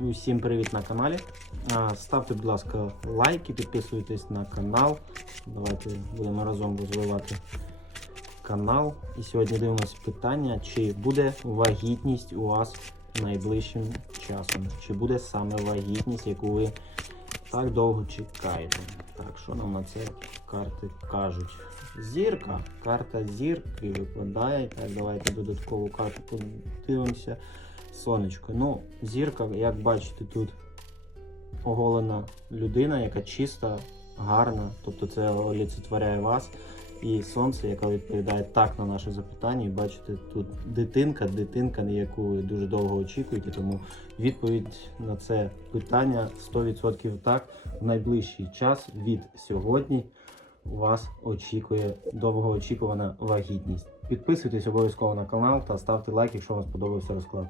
Усім привіт на каналі. Ставте, будь ласка, лайки, підписуйтесь на канал. Давайте будемо разом розвивати канал. І сьогодні дивимося питання, чи буде вагітність у вас найближчим часом. Чи буде саме вагітність, яку ви так довго чекаєте. Так, що нам на це карти кажуть? Зірка. Карта зірки випадає. Так, давайте додаткову карту подивимося. Сонечко. Ну, зірка, як бачите, тут оголена людина, яка чиста, гарна, тобто це олицетворяє вас. І сонце, яке відповідає так на наше запитання. І бачите, тут дитинка, дитинка, на яку ви дуже довго очікуєте. Тому відповідь на це питання 100% так. В найближчий час від сьогодні вас очікує довгоочікувана вагітність. Підписуйтесь обов'язково на канал та ставте лайк, якщо вам сподобався розклад.